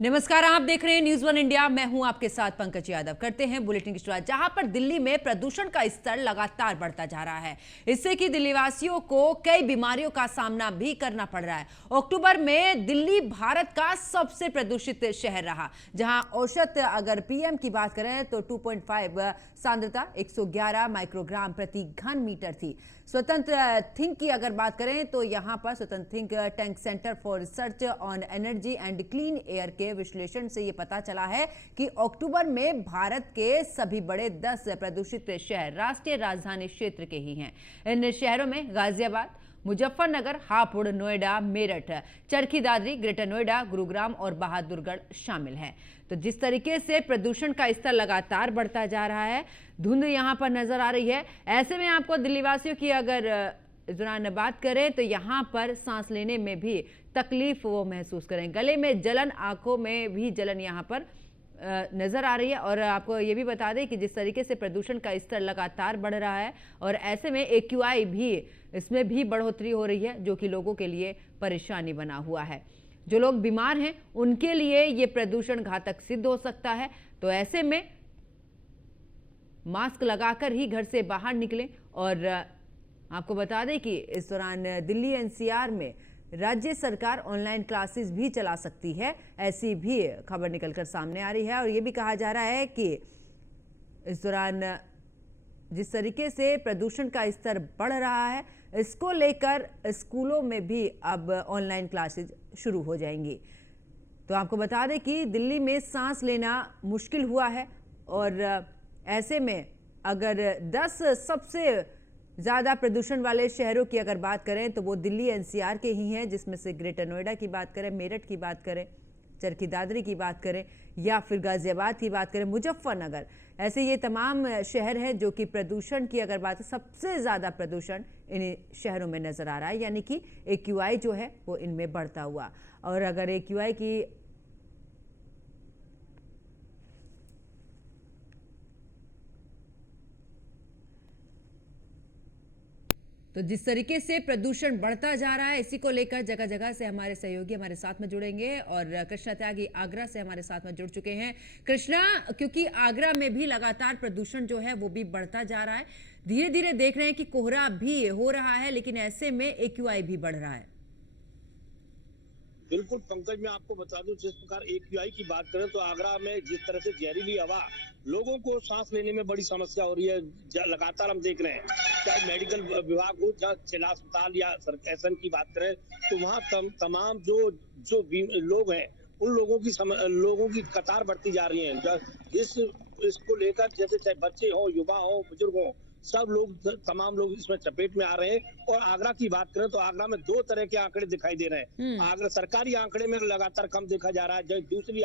नमस्कार, आप देख रहे हैं न्यूज़ वन इंडिया। मैं हूं आपके साथ पंकज यादव। करते हैं बुलेटिन की शुरुआत। जहां पर दिल्ली में प्रदूषण का स्तर लगातार बढ़ता जा रहा है, इससे कि दिल्लीवासियों को कई बीमारियों का सामना भी करना पड़ रहा है। अक्टूबर में दिल्ली भारत का सबसे प्रदूषित शहर रहा, जहां औसत अगर पीएम की बात करें तो 2.5 सांद्रता 111 माइक्रोग्राम प्रति घन मीटर थी। स्वतंत्र थिंक की अगर बात करें तो यहां पर स्वतंत्र think tank centre for research on energy and clean air के विश्लेषण से यह पता चला है कि अक्टूबर में भारत के सभी बड़े 10 प्रदूषित शहर राष्ट्रीय राजधानी क्षेत्र के ही हैं। इन शहरों में गाजियाबाद, मुजफ्फरनगर, हापुड़, नोएडा, मेरठ, चरखी दादरी, ग्रेटर नोएडा, गुरुग्राम और बहादुरगढ़ शामिल हैं। तो जिस तरीके से प्रदूषण का स्तर लगातार बढ़ता जा रहा है, धुंध यहां पर नजर आ रही है। ऐसे में आपको दिल्लीवासियों की अगर इस दौरान बात करें तो यहां पर सांस लेने में भी तकलीफ वो महसूस करें, गले में जलन, आंखों में भी जलन यहां पर नजर आ रही है। और आपको ये भी बता दें कि जिस तरीके से प्रदूषण का स्तर लगातार बढ़ रहा है और ऐसे में AQI भी इसमें भी बढ़ोतरी हो रही है, जो कि लोगों के लिए परेशानी बना हुआ है। जो लोग बीमार हैं उनके लिए ये प्रदूषण घातक सिद्ध हो सकता है। तो ऐसे में मास्क लगाकर ही घर से बाहर निकलें। और आपको बता दें कि इस दौरान दिल्ली NCR में राज्य सरकार ऑनलाइन क्लासेस भी चला सकती है, ऐसी भी खबर निकलकर सामने आ रही है। और यह भी कहा जा रहा है कि इस दौरान जिस तरीके से प्रदूषण का स्तर बढ़ रहा है, इसको लेकर स्कूलों में भी अब ऑनलाइन क्लासेस शुरू हो जाएंगी। तो आपको बता दें कि दिल्ली में सांस लेना मुश्किल हुआ है। और ऐसे में अगर 10 सबसे ज़्यादा प्रदूषण वाले शहरों की अगर बात करें तो वो दिल्ली NCR के ही हैं, जिसमें से ग्रेटर नोएडा की बात करें, मेरठ की बात करें, चरखी दादरी की बात करें या फिर गाजियाबाद की बात करें, मुजफ्फरनगर, ऐसे ये तमाम शहर हैं जो कि प्रदूषण की अगर बात, सबसे ज़्यादा प्रदूषण इन शहरों में नज़र आ रहा है, यानी कि AQI जो है वो इनमें बढ़ता हुआ। और अगर AQI की तो जिस तरीके से प्रदूषण बढ़ता जा रहा है, इसी को लेकर जगह जगह से हमारे सहयोगी हमारे साथ में जुड़ेंगे। और कृष्णा त्यागी आगरा से हमारे साथ में जुड़ चुके हैं। कृष्णा, क्योंकि आगरा में भी लगातार प्रदूषण जो है वो भी बढ़ता जा रहा है, धीरे धीरे देख रहे हैं कि कोहरा भी हो रहा है, लेकिन ऐसे में AQI भी बढ़ रहा है। बिल्कुल पंकज, मैं आपको बता दूं, जिस प्रकार AQI की बात करें तो आगरा में जिस तरह से जहरीली हवा, लोगों को सांस लेने में बड़ी समस्या हो रही है। लगातार हम देख रहे हैं, चाहे मेडिकल विभाग हो, जहाँ जिला अस्पताल या SN की बात करें तो वहाँ तमाम जो जो लोग हैं, उन लोगों की कतार बढ़ती जा रही है। इसको लेकर जैसे चाहे बच्चे हो, युवा हो, बुजुर्ग हो, सब लोग, तमाम लोग इसमें चपेट में आ रहे हैं। और आगरा की बात करें तो आगरा में 2 तरह के आंकड़े दिखाई दे रहे हैं। आगरा सरकारी आंकड़े में लगातार कम देखा जा रहा है। दूसरी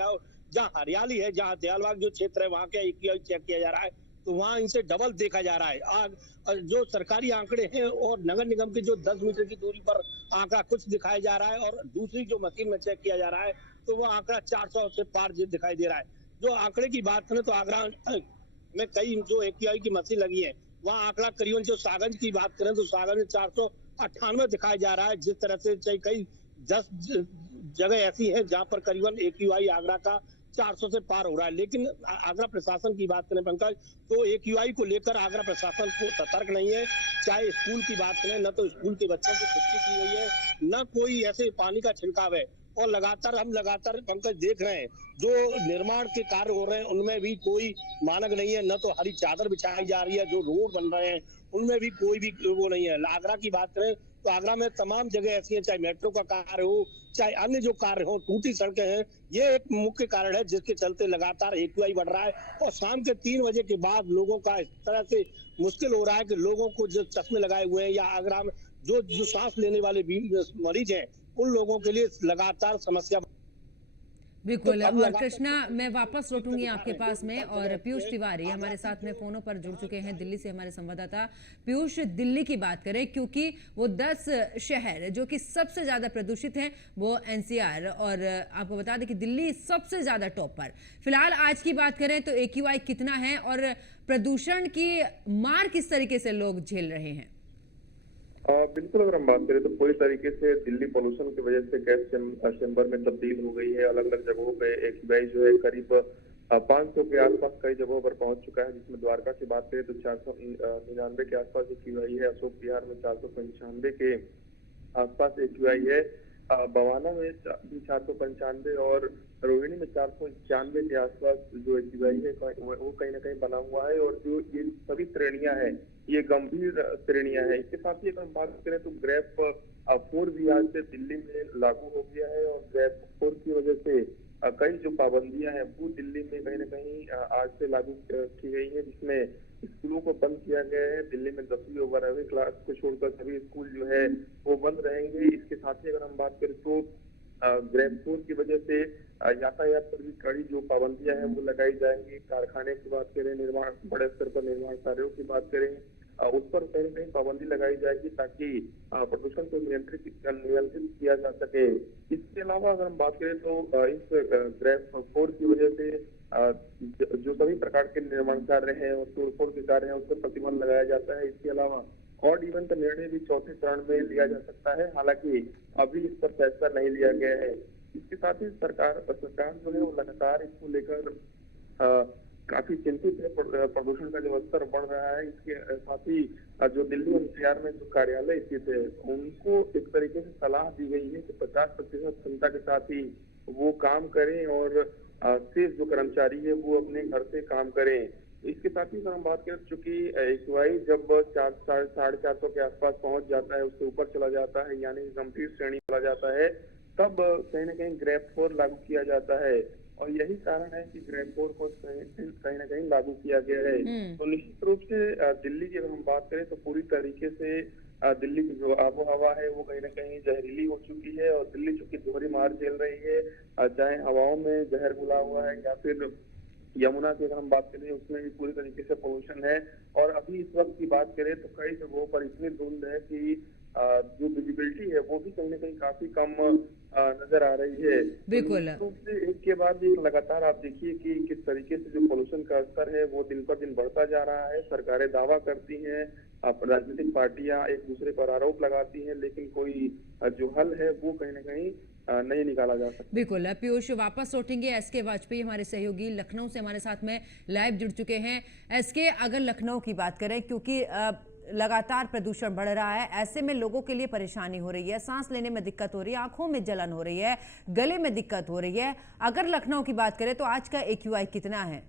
जहाँ हरियाली है, जहाँ दयालबाग जो क्षेत्र है, वहाँ का AQI चेक किया जा रहा है तो वहाँ इनसे डबल देखा जा रहा है। जो सरकारी आंकड़े हैं और नगर निगम के जो 10 मीटर की दूरी पर आंकड़ा कुछ दिखाया जा रहा है, और दूसरी जो मशीन में चेक किया जा रहा है तो वो आंकड़ा 400 से पार दिखाई दे रहा है। जो आंकड़े की बात करें तो आगरा में कई जो AQI की मशीन लगी है, वहाँ आंकड़ा करीबन, जो सागंज की बात करें तो सागंज में 498 दिखाया जा रहा है। जिस तरह से कई 10 जगह ऐसी है जहाँ पर करीबन AQI आगरा का 400 से पार हो रहा है। लेकिन आगरा प्रशासन की बात करें पंकज, तो AQI को लेकर आगरा प्रशासन को सतर्क नहीं है। चाहे स्कूल की बात करें, न तो स्कूल के बच्चों की छुट्टी की गई है, न कोई ऐसे पानी का छिड़काव है। और लगातार पंकज देख रहे हैं, जो निर्माण के कार्य हो रहे हैं उनमें भी कोई मानक नहीं है। न तो हरी चादर बिछाई जा रही है, जो रोड बन रहे हैं उनमें भी कोई भी वो नहीं है। आगरा की बात करें तो आगरा में तमाम जगह ऐसी हैं, चाहे मेट्रो का कार्य हो, चाहे अन्य जो कार्य हो, टूटी सड़कें हैं। ये एक मुख्य कारण है जिसके चलते लगातार AQI बढ़ रहा है। और शाम के 3 बजे के बाद लोगों का इस तरह से मुश्किल हो रहा है कि लोगों को जो चश्मे लगाए हुए हैं, या आगरा में जो सांस लेने वाले मरीज हैं, उन लोगों के लिए लगातार समस्या। बिल्कुल। और कृष्णा, मैं वापस लौटूंगी आपके पास में। और पीयूष तिवारी हमारे साथ में फोनों पर जुड़ चुके हैं, दिल्ली से हमारे संवाददाता। पीयूष, दिल्ली की बात करें, क्योंकि वो 10 शहर जो कि सबसे ज्यादा प्रदूषित हैं वो NCR, और आपको बता दें कि दिल्ली सबसे ज्यादा टॉप पर। फिलहाल आज की बात करें तो AQI कितना है और प्रदूषण की मार किस तरीके से लोग झेल रहे हैं? बिल्कुल, अगर हम बात करें तो पूरी तरीके से दिल्ली पॉल्यूशन की वजह से गैस चेंबर में तब्दील हो गई है। अलग-अलग जगहों पे एक्यूआई जो है करीब 500 के आसपास कई जगहों पर पहुंच चुका है, जिसमें द्वारका की बात करें तो 499 के आसपास एक्यूआई है, अशोक विहार में 495 के आसपास एक्यूआई है, बवाना में भी 495 और रोहिणी में 491 के आसपास जो एक्यूआई है वो कहीं ना कहीं बना हुआ है। और जो ये सभी श्रेणियां हैं ये गंभीर श्रेणियां हैं। इसके साथ ही अगर हम बात करें तो ग्रेप 4 भी आज से दिल्ली में लागू हो गया है और ग्रेप 4 की वजह से कई जो पाबंदियां हैं वो दिल्ली में कहीं ना कहीं आज से लागू की गई है, जिसमें स्कूलों को बंद किया गया है। दिल्ली में 10वीं और 12वीं क्लास को छोड़कर सभी स्कूल जो है वो बंद रहेंगे। इसके साथ ही अगर हम बात करें तो ग्रेप 4 की वजह से यातायात पर भी कड़ी जो पाबंदियां हैं वो लगाई जाएंगी। कारखाने की बात करें, निर्माण बड़े स्तर पर निर्माण कार्यों की बात करें, उस पर कहीं न कहीं पाबंदी लगाई जाएगी ताकि प्रदूषण को नियंत्रित किया जा सके। इसके अलावा अगर हम बात करें तो इस ग्रेप 4 की वजह से जो सभी प्रकार के निर्माण कार्य हैं और तोड़फोड़ के कार्य हैं उस पर प्रतिबंध लगाया जाता है। इसके अलावा ऑड इवन का निर्णय भी चौथे चरण में लिया जा सकता है, हालांकि अभी इस पर फैसला नहीं लिया गया है। इसके साथ ही सरकार जो है वो लगातार इसको लेकर काफी चिंतित है। प्रदूषण का जो स्तर बढ़ रहा है, इसके साथ ही जो दिल्ली एनसीआर में जो कार्यालय स्थित है उनको एक तरीके से सलाह दी गई है कि 50% क्षमता के साथ ही वो काम करें और शेष जो कर्मचारी है वो अपने घर से काम करें। इसके साथ ही अगर हम बात करें, चूंकि एक्यूआई जब 450 के आसपास पहुंच जाता है, उससे ऊपर चला जाता है यानी गंभीर श्रेणी चला जाता है, तब कहीं ना कहीं ग्रेप 4 लागू किया जाता है। और यही कारण है कि ग्रेप 4 को कहीं ना कहीं लागू किया गया है। तो निश्चित रूप से दिल्ली की अगर हम बात करें तो पूरी तरीके से दिल्ली की जो आबो हवा है वो कहीं ना कहीं जहरीली हो चुकी है। और दिल्ली चूंकि दोहरी मार झेल रही है, चाहे हवाओं में जहर घुला हुआ है या फिर यमुना की अगर हम बात करें उसमें भी पूरी तरीके से पोल्यूशन है। और अभी इस वक्त की बात करें तो कई जगहों पर इतनी धुंध है कि जो विजिबिलिटी है वो भी कहीं ना कहीं काफी कम नजर आ रही है। बिल्कुल। तो रूप से एक के बाद एक लगातार आप देखिए कि किस तरीके से जो पोल्यूशन का स्तर है वो दिन पर दिन बढ़ता जा रहा है। सरकारें दावा करती हैं, राजनीतिक पार्टियां एक दूसरे पर आरोप लगाती हैं, लेकिन कोई जो हल है वो कहीं ना कहीं नहीं निकाला जा सकता। बिल्कुल। पीयूष, वापस लौटेंगे। एसके वाजपेयी हमारे सहयोगी लखनऊ से हमारे साथ में लाइव जुड़ चुके हैं। एसके, अगर लखनऊ की बात करें, क्योंकि लगातार प्रदूषण बढ़ रहा है, ऐसे में लोगों के लिए परेशानी हो रही है, सांस लेने में दिक्कत हो रही है, आंखों में जलन हो रही है, गले में दिक्कत हो रही है। अगर लखनऊ की बात करें तो आज का एक्यूआई कितना है?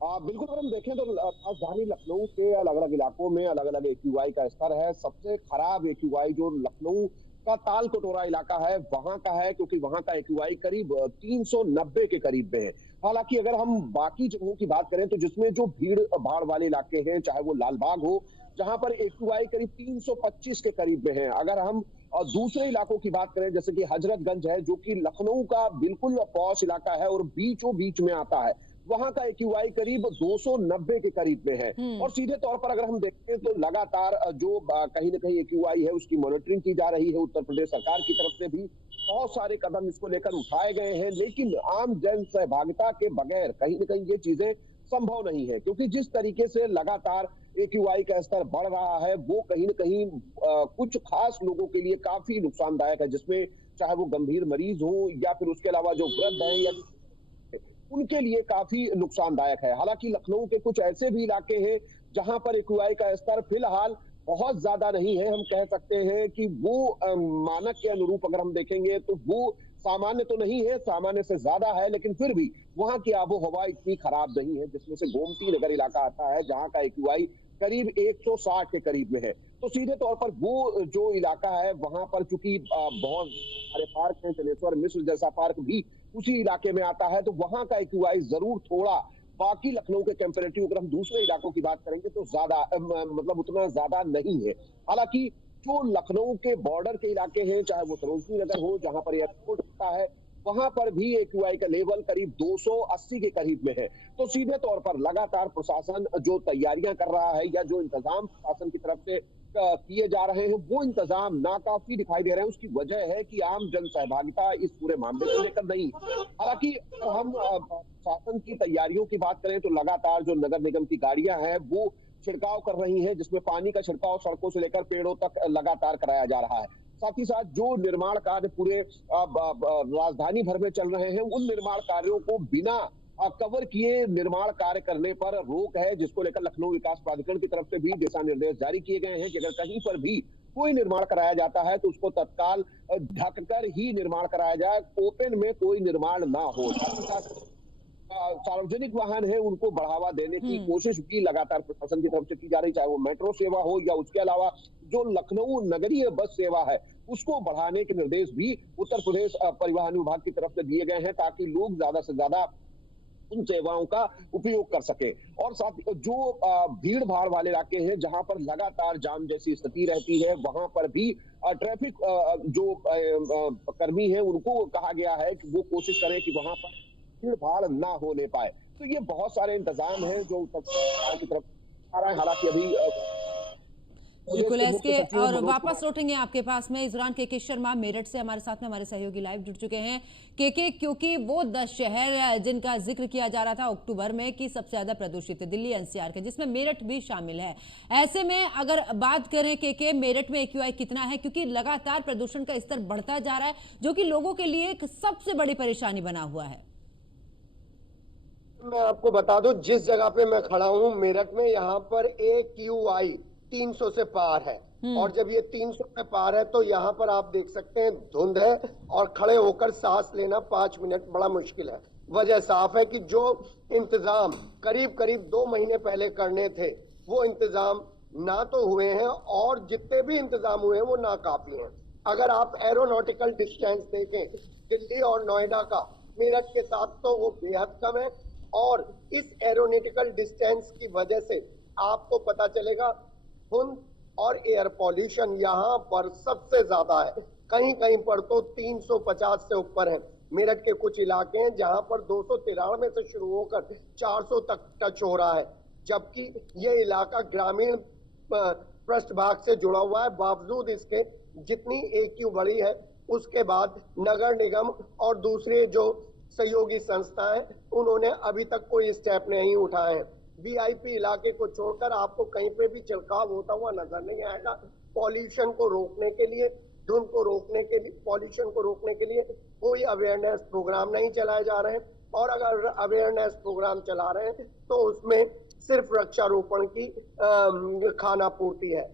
बिल्कुल, अगर हम देखें तो राजधानी लखनऊ के अलग अलग इलाकों में अलग अलग एक्यूआई का स्तर है। सबसे खराब एक्यूआई जो लखनऊ का ताल कटोरा इलाका है वहां का है, क्योंकि वहां का एक्यूआई करीब 390 के करीब में है। हालांकि अगर हम बाकी जगहों की बात करें तो जिसमें जो भीड़ भाड़ वाले इलाके हैं, चाहे वो लालबाग हो, जहां पर एक्यूआई करीब 325 के करीब में है। अगर हम दूसरे इलाकों की बात करें जैसे कि हजरतगंज है, जो कि लखनऊ का बिल्कुल पॉश इलाका है और बीचों बीच में आता है, वहां का एक्यूआई करीब 290 के करीब में है। और सीधे तौर पर अगर हम देखते तो लगातार जो कहीं ना कहीं एक्यूआई है उसकी मॉनिटरिंग की जा रही है। उत्तर प्रदेश सरकार की तरफ से भी बहुत सारे कदम इसको लेकर उठाए गए हैं, लेकिन आम जन सहभागिता के बगैर कहीं ना कहीं ये चीजें संभव नहीं है, क्योंकि जिस तरीके से लगातार एक्यूआई का स्तर बढ़ रहा है वो कहीं ना कहीं कुछ खास लोगों के लिए काफी नुकसानदायक है, जिसमें चाहे वो गंभीर मरीज हो या फिर उसके अलावा जो वृद्ध है या उनके लिए काफी नुकसानदायक है। हालांकि लखनऊ के कुछ ऐसे भी इलाके हैं जहां पर एक्यूआई का स्तर फिलहाल बहुत ज्यादा नहीं है। हम कह सकते हैं कि वो मानक के अनुरूप अगर हम देखेंगे तो वो सामान्य तो नहीं है, सामान्य से ज्यादा है, लेकिन फिर भी वहां की आबो हवा इतनी खराब नहीं है। जिसमें से गोमती नगर इलाका आता है जहां का एक्यूआई करीब 160 के करीब में है। तो सीधे तौर पर वो जो इलाका है वहां पर चूंकि बहुत सारे पार्क हैं, चलेश्वर मिश्र जैसा पार्क भी उसी इलाके में आता है, तो वहां का एक्यूआई जरूर थोड़ा बाकी लखनऊ के कंपेरेटिव अगर हम दूसरे इलाकों की बात करेंगे तो ज्यादा मतलब उतना ज्यादा नहीं है। हालांकि जो लखनऊ के बॉर्डर के इलाके हैं, चाहे वो सरोजनी नगर हो जहां पर एयरपोर्ट होता है, वहां पर भी एक्यूआई का लेवल करीब 280 के करीब में है। तो सीधे तौर पर लगातार प्रशासन जो तैयारियां कर रहा है या जो इंतजाम प्रशासन की तरफ से किए जा रहे हैं वो इंतजाम नाकाफी दिखाई दे रहे हैं। उसकी वजह है कि आम जन सहभागिता इस पूरे मामले को लेकर नहीं। हालांकि हम शासन की तैयारियों की बात करें तो लगातार जो नगर निगम की गाड़ियां हैं वो छिड़काव कर रही हैं, जिसमें पानी का छिड़काव सड़कों से लेकर पेड़ों तक लगातार कराया जा रहा है। साथ ही साथ जो निर्माण कार्य पूरे राजधानी भर में चल रहे हैं, उन निर्माण कार्यों को बिना कवर किए निर्माण कार्य करने पर रोक है, जिसको लेकर लखनऊ विकास प्राधिकरण की तरफ से भी दिशा निर्देश जारी किए गए हैं कि अगर कहीं पर भी कोई निर्माण कराया जाता है तो उसको तत्काल ढककर ही निर्माण कराया जाए, ओपन में कोई निर्माण ना हो। साथ ही साथ सार्वजनिक वाहन है उनको बढ़ावा देने की कोशिश भी लगातार प्रशासन की तरफ से की जा रही, चाहे वो मेट्रो सेवा हो या उसके अलावा जो लखनऊ नगरीय बस सेवा है उसको बढ़ाने के निर्देश भी उत्तर प्रदेश परिवहन विभाग की तरफ से दिए गए हैं, ताकि लोग ज्यादा से ज्यादा उन सेवाओं का उपयोग कर सके। और साथ जो भीड़ भाड़ वाले इलाके हैं जहां पर लगातार जाम जैसी स्थिति रहती है, वहां पर भी ट्रैफिक जो कर्मी है उनको कहा गया है कि वो कोशिश करें कि वहां पर भीड़ भाड़ ना होने पाए। तो ये बहुत सारे इंतजाम हैं जो उत्तर सरकार की तरफ आ रहा है। हालांकि अभी बिल्कुल इसके और वापस लौटेंगे आपके पास में। इस दौरान के शर्मा मेरठ से हमारे साथ में हमारे सहयोगी लाइव जुड़ चुके हैं। के क्योंकि वो 10 शहर जिनका जिक्र किया जा रहा था अक्टूबर में कि सबसे ज्यादा प्रदूषित दिल्ली एनसीआर के, जिसमें मेरठ भी शामिल है। ऐसे में अगर बात करें के मेरठ में AQI कितना है, क्योंकि लगातार प्रदूषण का स्तर बढ़ता जा रहा है जो कि लोगों के लिए एक सबसे बड़ी परेशानी बना हुआ है। मैं आपको बता दूं जिस जगह पे मैं खड़ा हूं मेरठ में, यहाँ पर AQI 300 से पार है। और जब ये 300 पे पार है तो यहाँ पर आप देख सकते हैं धुंध है और खड़े होकर सांस लेना 5 मिनट बड़ा मुश्किल है। वजह साफ है कि जो इंतजाम करीब करीब 2 महीने पहले करने थे वो इंतजाम ना तो हुए हैं, और जितने भी इंतजाम हुए हैं वो नाकाफी हैं। अगर आप एरोनॉटिकल डिस्टेंस देखें दिल्ली और नोएडा का मेरठ के साथ, तो वो बेहद कम है। और इस एरोनॉटिकल डिस्टेंस की वजह से आपको पता चलेगा धुंध और एयर पॉल्यूशन यहाँ पर सबसे ज्यादा है। कहीं कहीं पर तो 350 से ऊपर है। मेरठ के कुछ इलाके हैं जहां पर 293 से शुरू होकर 400 तक टच हो रहा है, जबकि ये इलाका ग्रामीण पृष्ठभाग से जुड़ा हुआ है। बावजूद इसके जितनी AQ बढ़ी है, उसके बाद नगर निगम और दूसरे जो सहयोगी संस्थाएं उन्होंने अभी तक कोई स्टेप नहीं उठाए हैं। VIP इलाके को छोड़कर आपको कहीं पे भी छिड़काव होता हुआ नजर नहीं आएगा। पॉल्यूशन को रोकने के लिए, धुंध को रोकने के लिए, पॉल्यूशन को रोकने के लिए कोई अवेयरनेस प्रोग्राम नहीं चलाए जा रहे हैं। और अगर अवेयरनेस प्रोग्राम चला रहे हैं तो उसमें सिर्फ वृक्षारोपण की खानापूर्ति है।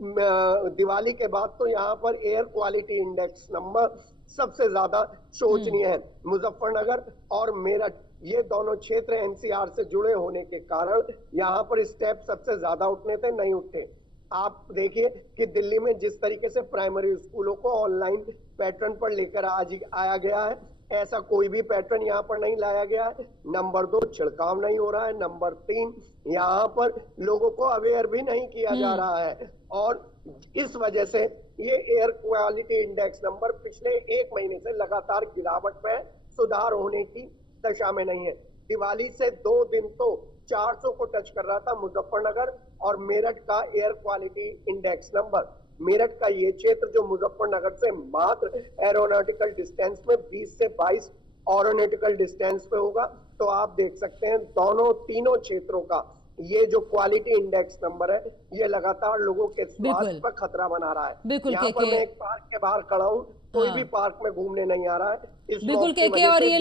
दिवाली के बाद तो यहाँ पर एयर क्वालिटी इंडेक्स नंबर सबसे ज्यादा शोचनीय है। मुजफ्फरनगर और मेरठ ये दोनों क्षेत्र NCR से जुड़े होने के कारण यहाँ पर स्टेप सबसे ज्यादा उठने थे, नहीं उठे। आप देखिए कि दिल्ली में जिस तरीके से प्राइमरी स्कूलों को ऑनलाइन पैटर्न पर लेकर आज आया गया है, ऐसा कोई भी पैटर्न यहाँ पर नहीं लाया गया है। नंबर 2, छिड़काव नहीं हो रहा है। नंबर 3, यहाँ पर लोगों को अवेयर भी नहीं किया जा रहा है। और इस वजह से ये एयर क्वालिटी इंडेक्स नंबर पिछले 1 महीने से लगातार गिरावट में, सुधार होने की दशा में नहीं है। दिवाली से 2 दिन तो 400 को टच कर रहा था मुजफ्फरनगर और मेरठ का air quality index number. Meerut का ये क्षेत्र जो मुजफ्फरनगर से मात्र एरोनॉटिकल डिस्टेंस में 20 से 22 एरोनॉटिकल डिस्टेंस पे होगा, तो आप देख सकते हैं तीनों क्षेत्रों का ये जो क्वालिटी इंडेक्स नंबर है ये लगातार लोगों के स्वास्थ्य पर खतरा बना रहा है। बिल्कुल यहाँ पर मैं एक पार्क के बाहर खड़ा हूँ, कोई भी पार्क में घूमने नहीं आ रहा है। बिल्कुल के और ये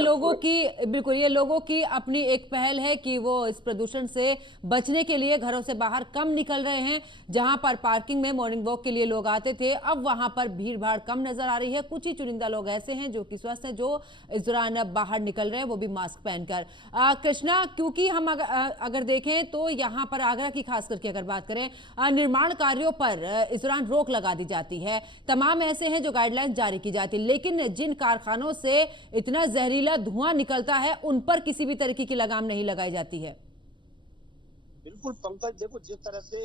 लोगों की अपनी एक पहल है कि वो इस प्रदूषण से बचने के लिए घरों से बाहर कम निकल रहे हैं। जहां पर पार्किंग में मॉर्निंग वॉक के लिए लोग आते थे, अब वहां पर भीड़ भाड़ कम नजर आ रही है। कुछ ही चुनिंदा लोग ऐसे हैं जो कि स्वस्थ हैं, जो इस दौरान बाहर निकल रहे हैं, वो भी मास्क पहनकर। कृष्णा, क्योंकि हम अगर देखें तो यहाँ पर आगरा की खास करके अगर बात करें, निर्माण कार्यों पर इस दौरान रोक लगा दी जाती है। तमाम ऐसे हैं जो गाइडलाइंस जारी की जाती है, लेकिन जिन कारखानों से इतना जहरीला धुआं निकलता है उन पर किसी भी तरीके की लगाम नहीं लगाई जाती है। बिल्कुल पंकज, देखो जिस तरह से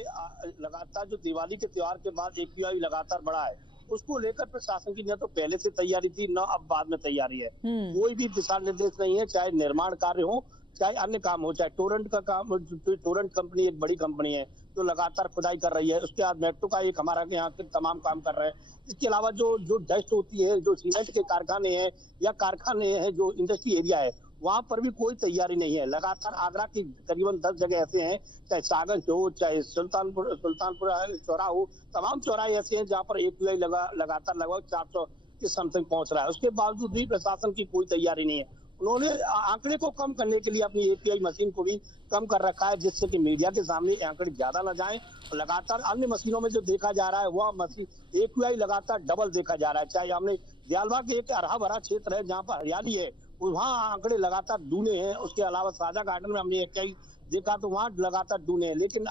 लगातार जो दिवाली के त्योहार के बाद AQI लगातार बढ़ा है, उसको लेकर प्रशासन की न तो पहले से तैयारी थी, न अब बाद में तैयारी है। कोई भी दिशा निर्देश नहीं है, चाहे निर्माण कार्य हो, चाहे अन्य काम हो, चाहे टोरेंट का काम। टोरेंट कंपनी एक बड़ी कंपनी है जो लगातार खुदाई कर रही है। उसके बाद मेट्रो का एक हमारा यहाँ के तमाम काम कर रहे हैं। इसके अलावा जो डस्ट होती है, जो सीमेंट के कारखाने हैं या कारखाने हैं, जो इंडस्ट्री एरिया है, वहां पर भी कोई तैयारी नहीं है। लगातार आगरा की करीबन 10 जगह ऐसे हैं, चाहे सागंज हो, चाहे सुल्तानपुर चौराहा हो, तमाम चौराहे ऐसे हैं जहां पर AQI लगातार लगभग 400 के समथिंग पहुंच रहा है। उसके बावजूद भी प्रशासन की कोई तैयारी नहीं है। उन्होंने आंकड़े को कम करने के लिए अपनी AQI मशीन को भी कम कर रखा है, जिससे कि मीडिया के सामने आंकड़े ज्यादा न जाएं। लगातार अन्य मशीनों में जो देखा जा रहा है वह मशीन AQI लगातार डबल देखा जा रहा है। चाहे हमने दयालबाग एक हरा भरा क्षेत्र है जहाँ पर हरियाली है, वहाँ आंकड़े लगातार दूने हैं। उसके अलावा साझा गार्डन में हमने AQI देखा तो वहाँ लगातार दूने हैं। लेकिन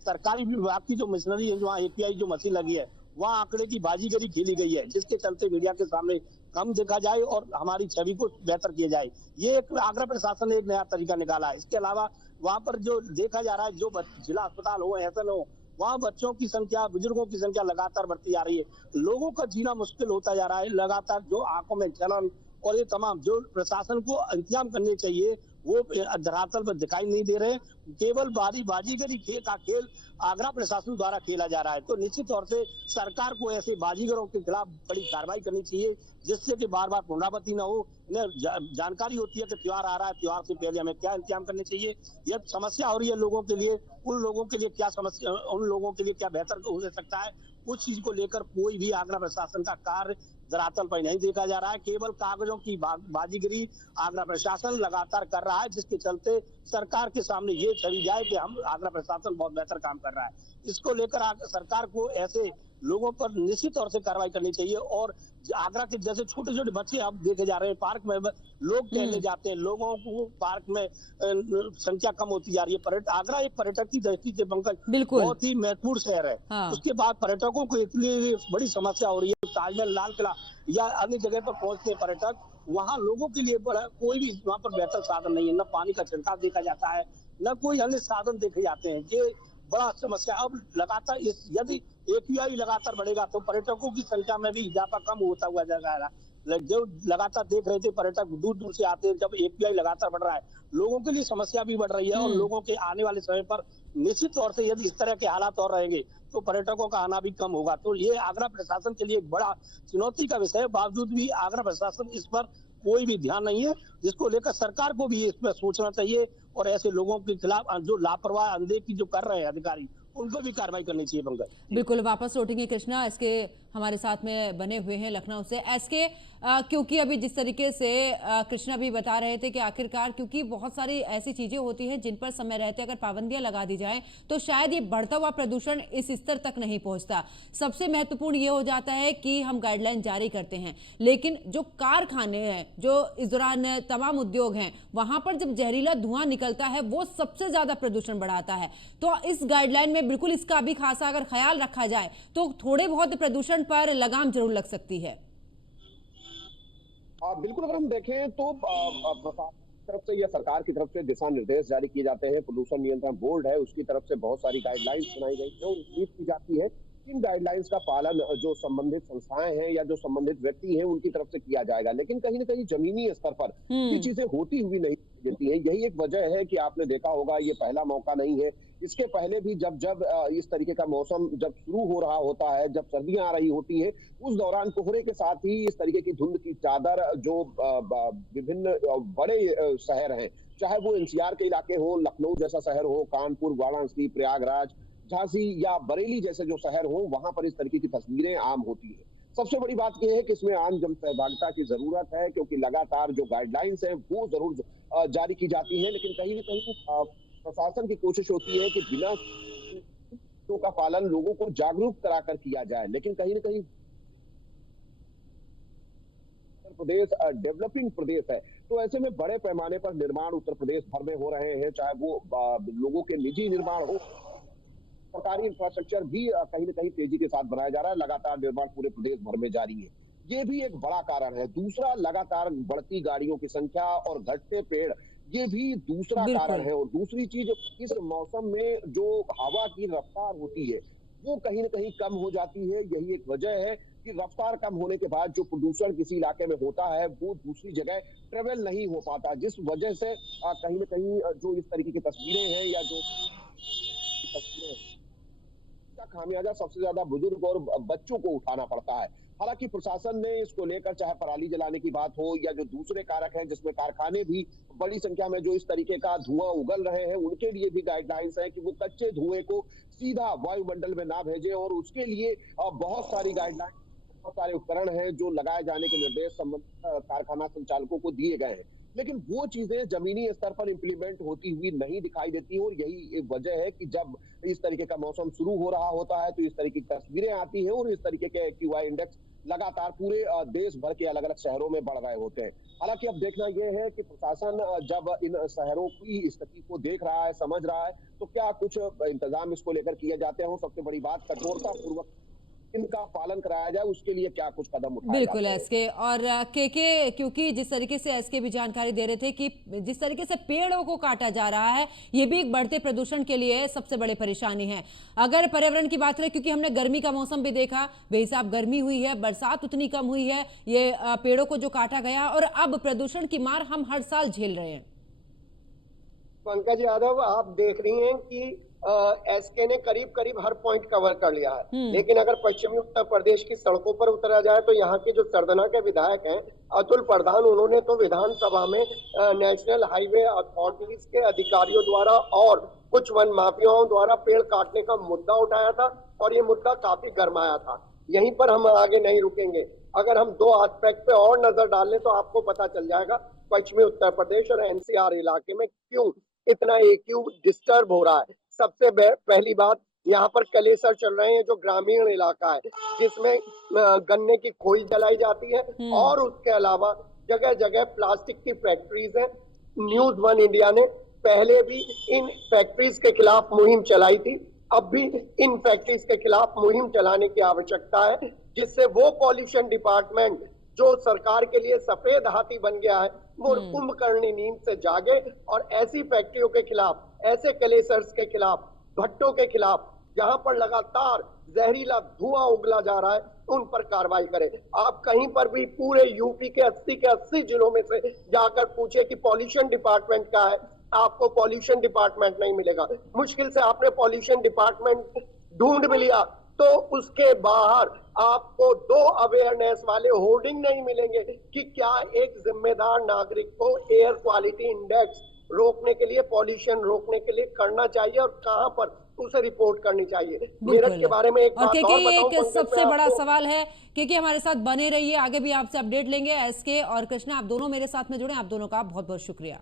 सरकारी विभाग की जो मशीनरी है, वहाँ AQI जो मशीन लगी है, वहाँ आंकड़े की बाजीगरी खेली गई है, जिसके चलते मीडिया के सामने कम देखा जाए और हमारी छवि को बेहतर किया जाए। ये एक आगरा प्रशासन ने एक नया तरीका निकाला है। इसके अलावा वहाँ पर जो देखा जा रहा है, जो जिला अस्पताल हो, एहसन हो, वहाँ बच्चों की संख्या, बुजुर्गों की संख्या लगातार बढ़ती जा रही है। लोगों का जीना मुश्किल होता जा रहा है। लगातार जो आंखों में जलन और ये तमाम जो प्रशासन को इंतजाम करने चाहिए वो धरातल पर दिखाई नहीं दे रहे। केवल बाजीगरी का खेल आगरा प्रशासन द्वारा खेला जा रहा है। तो निश्चित तौर से सरकार को ऐसे बाजीगरों के खिलाफ बड़ी कार्रवाई करनी चाहिए, जिससे कि बार बार पुनरावृत्ति न हो। इन्हें जानकारी होती है कि त्योहार आ रहा है, त्योहार से पहले हमें क्या इंतजाम करने चाहिए। यह समस्या हो रही है लोगों के लिए, उन लोगों के लिए क्या समस्या, उन लोगों के लिए क्या बेहतर हो सकता है, उस चीज को लेकर कोई भी आगरा प्रशासन का कार्य धरातल पर नहीं देखा जा रहा है। केवल कागजों की बाजीगरी आगरा प्रशासन लगातार कर रहा है, जिसके चलते सरकार के सामने ये छवि जाए कि हम आगरा प्रशासन बहुत बेहतर काम कर रहा है। इसको लेकर सरकार को ऐसे लोगों पर निश्चित तौर से कार्रवाई करनी चाहिए। और आगरा के जैसे छोटे छोटे बच्चे अब देखे जा रहे हैं, पार्क में लोग टहलने जाते हैं, लोगों को पार्क में संख्या कम होती जा रही है। आगरा एक पर्यटक की दृष्टि से पंकज बहुत ही महत्वपूर्ण शहर है। हाँ। उसके बाद पर्यटकों को इतनी बड़ी समस्या हो रही है, ताजमहल, लाल किला या अन्य जगह पर पहुंचते पर्यटक, वहाँ लोगों के लिए कोई भी वहाँ पर बेहतर साधन नहीं है। न पानी का छिड़काव देखा जाता है, न कोई अन्य साधन देखे जाते हैं। ये बड़ा समस्या। अब लगातार यदि AQI लगातार बढ़ेगा तो पर्यटकों की संख्या में भी इजाफा कम होता हुआ जा रहा है। जो लगातार देख रहे थे पर्यटक दूर दूर से आते हैं, जब AQI लगातार बढ़ रहा है, लोगों के लिए समस्या भी बढ़ रही है। और लोगों के आने वाले समय पर निश्चित तौर से यदि इस तरह के हालात और रहेंगे तो पर्यटकों का आना भी कम होगा। तो ये आगरा प्रशासन के लिए एक बड़ा चुनौती का विषय है। बावजूद भी आगरा प्रशासन इस पर कोई भी ध्यान नहीं है, जिसको लेकर सरकार को भी इस पर सोचना चाहिए और ऐसे लोगों के खिलाफ जो लापरवाह अनदेखी जो कर रहे हैं अधिकारी, उनको भी कार्रवाई करनी चाहिए। पंकज बिल्कुल वापस लौटेंगे कृष्णा, एसके हमारे साथ में बने हुए हैं लखनऊ से। एसके, क्योंकि अभी जिस तरीके से कृष्णा भी बता रहे थे कि आखिरकार क्योंकि बहुत सारी ऐसी चीजें होती हैं जिन पर समय रहते अगर पाबंदियां लगा दी जाएं तो शायद ये बढ़ता हुआ प्रदूषण इस स्तर तक नहीं पहुंचता। सबसे महत्वपूर्ण ये हो जाता है कि हम गाइडलाइन जारी करते हैं, लेकिन जो कारखाने हैं, जो इस दौरान तमाम उद्योग हैं, वहां पर जब जहरीला धुआं निकलता है वो सबसे ज्यादा प्रदूषण बढ़ाता है। तो इस गाइडलाइन में बिल्कुल इसका भी खासा अगर ख्याल रखा जाए तो थोड़े बहुत प्रदूषण पर लगाम जरूर लग सकती है। बिल्कुल, अगर हम देखें तो प्रशासन की तरफ से या सरकार की तरफ से दिशा निर्देश जारी किए जाते हैं। प्रदूषण नियंत्रण बोर्ड है, उसकी तरफ से बहुत सारी गाइडलाइंस बनाई गई है और उम्मीद की जाती है इन गाइडलाइंस का पालन जो संबंधित संस्थाएं हैं या जो संबंधित व्यक्ति हैं उनकी तरफ से किया जाएगा। लेकिन कहीं ना कहीं जमीनी स्तर पर ये चीजें होती हुई नहीं देती है। यही एक वजह है कि आपने देखा होगा ये पहला मौका नहीं है। इसके पहले भी जब इस तरीके का मौसम जब शुरू हो रहा होता है, जब सर्दियां आ रही होती है, उस दौरान कोहरे के साथ ही इस तरीके की धुंध की चादर जो विभिन्न बड़े शहर हैं, चाहे वो NCR के इलाके हो, लखनऊ जैसा शहर हो, कानपुर, वाराणसी, प्रयागराज, झांसी या बरेली जैसे जो शहर हो, वहां पर इस तरीके की तस्वीरें आम होती है। सबसे बड़ी बात यह है कि इसमें आम जन सहभागिता की जरूरत है, क्योंकि लगातार जो गाइडलाइंस हैं वो जरूर जारी की जाती है, लेकिन कहीं न कहीं प्रशासन की कोशिश होती है कि बिना का पालन लोगों को जागरूक कराकर किया जाए। लेकिन कहीं न कहीं उत्तर प्रदेश डेवलपिंग प्रदेश है, तो ऐसे में बड़े पैमाने पर निर्माण उत्तर प्रदेश भर में हो रहे हैं, चाहे वो लोगों के निजी निर्माण हो, सरकारी इंफ्रास्ट्रक्चर भी कहीं न कहीं तेजी के साथ बनाया जा रहा है। लगातार निर्माण पूरे प्रदेश भर में जारी है, ये भी एक बड़ा कारण है। दूसरा, लगातार बढ़ती गाड़ियों की संख्या और घटते पेड़, ये भी दूसरा कारण है। और दूसरी चीज, इस मौसम में जो हवा की रफ्तार होती है वो कहीं न कहीं कम हो जाती है। यही एक वजह है कि रफ्तार कम होने के बाद जो प्रदूषण किसी इलाके में होता है वो दूसरी जगह ट्रेवल नहीं हो पाता, जिस वजह से कहीं न कहीं जो इस तरीके की तस्वीरें हैं या जो तस्वीरें, खामियाजा सबसे ज्यादा बुजुर्ग और बच्चों को उठाना पड़ता है। हालांकि प्रशासन ने इसको लेकर चाहे पराली जलाने की बात हो या जो दूसरे कारक हैं जिसमें कारखाने भी बड़ी संख्या में जो इस तरीके का धुआं उगल रहे हैं उनके लिए भी गाइडलाइंस है कि वो कच्चे धुएं को सीधा वायुमंडल में ना भेजें, और उसके लिए बहुत सारी गाइडलाइंस, बहुत सारे उपकरण हैं जो लगाए जाने के निर्देश संबंधित कारखाना संचालकों को दिए गए हैं, लेकिन वो चीजें जमीनी स्तर पर इंप्लीमेंट होती हुई नहीं दिखाई देती। और यही एक वजह है कि जब इस तरीके का मौसम शुरू हो रहा होता है तो इस तरीके की तस्वीरें आती हैं और इस तरीके के एक्यूआई इंडेक्स लगातार पूरे देश भर के अलग अलग शहरों में बढ़ रहे होते हैं। हालांकि अब देखना यह है कि प्रशासन जब इन शहरों की स्थिति को देख रहा है, समझ रहा है, तो क्या कुछ इंतजाम इसको लेकर किए जाते हैं। सबसे बड़ी बात, कठोरता पूर्वक इनका पालन कराया जाए, उसके लिए क्या कुछ कदम उठाए बिल्कुल जाते हैं। एसके और के क्योंकि जिस तरीके से एसके भी जानकारी दे रहे थे कि जिस तरीके से पेड़ों को काटा जा रहा है ये भी एक बढ़ते प्रदूषण के लिए सबसे बड़ी परेशानी है। अगर पर्यावरण की बात करें, क्योंकि हमने गर्मी का मौसम भी देखा, बेहिसाब गर्मी हुई है, बरसात उतनी कम हुई है, ये पेड़ों को जो काटा गया और अब प्रदूषण की मार हम हर साल झेल रहे हैं। पंकज यादव, आप देख रही हैं कि एसके ने करीब करीब हर पॉइंट कवर कर लिया है, लेकिन अगर पश्चिमी उत्तर प्रदेश की सड़कों पर उतरा जाए तो यहाँ के जो सरदना के विधायक हैं अतुल प्रधान, उन्होंने तो विधानसभा में नेशनल हाईवे अथॉरिटीज के अधिकारियों द्वारा और कुछ वन माफियाओं द्वारा पेड़ काटने का मुद्दा उठाया था और ये मुद्दा काफी गरमाया था। यहीं पर हम आगे नहीं रुकेंगे। अगर हम दो एस्पेक्ट पे और नजर डाल लें तो आपको पता चल जाएगा पश्चिमी उत्तर प्रदेश और एनसीआर इलाके में क्यों इतना एक्यू डिस्टर्ब हो रहा है। सबसे पहली बात, यहाँ पर कलेसर चल रहे हैं जो ग्रामीण इलाका है जिसमें गन्ने की खोई जलाई जाती है और उसके अलावा जगह जगह प्लास्टिक की फैक्ट्रीज हैं। न्यूज वन इंडिया ने पहले भी इन फैक्ट्रीज के खिलाफ मुहिम चलाई थी, अब भी इन फैक्ट्रीज के खिलाफ मुहिम चलाने की आवश्यकता है जिससे वो पॉल्यूशन डिपार्टमेंट जो सरकार के लिए सफेद हाथी बन गया है वो कुंभकर्णी नींद से जागे और ऐसी फैक्ट्रियों के खिलाफ, ऐसे कलेसर्स के खिलाफ, भट्टों के खिलाफ जहां पर लगातार जहरीला धुआं उगला जा रहा है उन पर कार्रवाई करें। आप कहीं पर भी पूरे यूपी के 80 के 80 जिलों में से जाकर पूछे कि पॉल्यूशन डिपार्टमेंट का है, आपको पॉल्यूशन डिपार्टमेंट नहीं मिलेगा। मुश्किल से आपने पॉल्यूशन डिपार्टमेंट ढूंढ भी लिया तो उसके बाहर आपको 2 अवेयरनेस वाले होर्डिंग नहीं मिलेंगे कि क्या एक जिम्मेदार नागरिक को एयर क्वालिटी इंडेक्स रोकने के लिए, पॉल्यूशन रोकने के लिए करना चाहिए और कहां पर उसे रिपोर्ट करनी चाहिए। मेरठ के बारे में एक बात और बताऊं, एक सबसे बड़ा सवाल है क्योंकि हमारे साथ बने रहिए, आगे भी आपसे अपडेट लेंगे। एसके और कृष्णा, आप दोनों मेरे साथ में जुड़े, आप दोनों का बहुत बहुत शुक्रिया।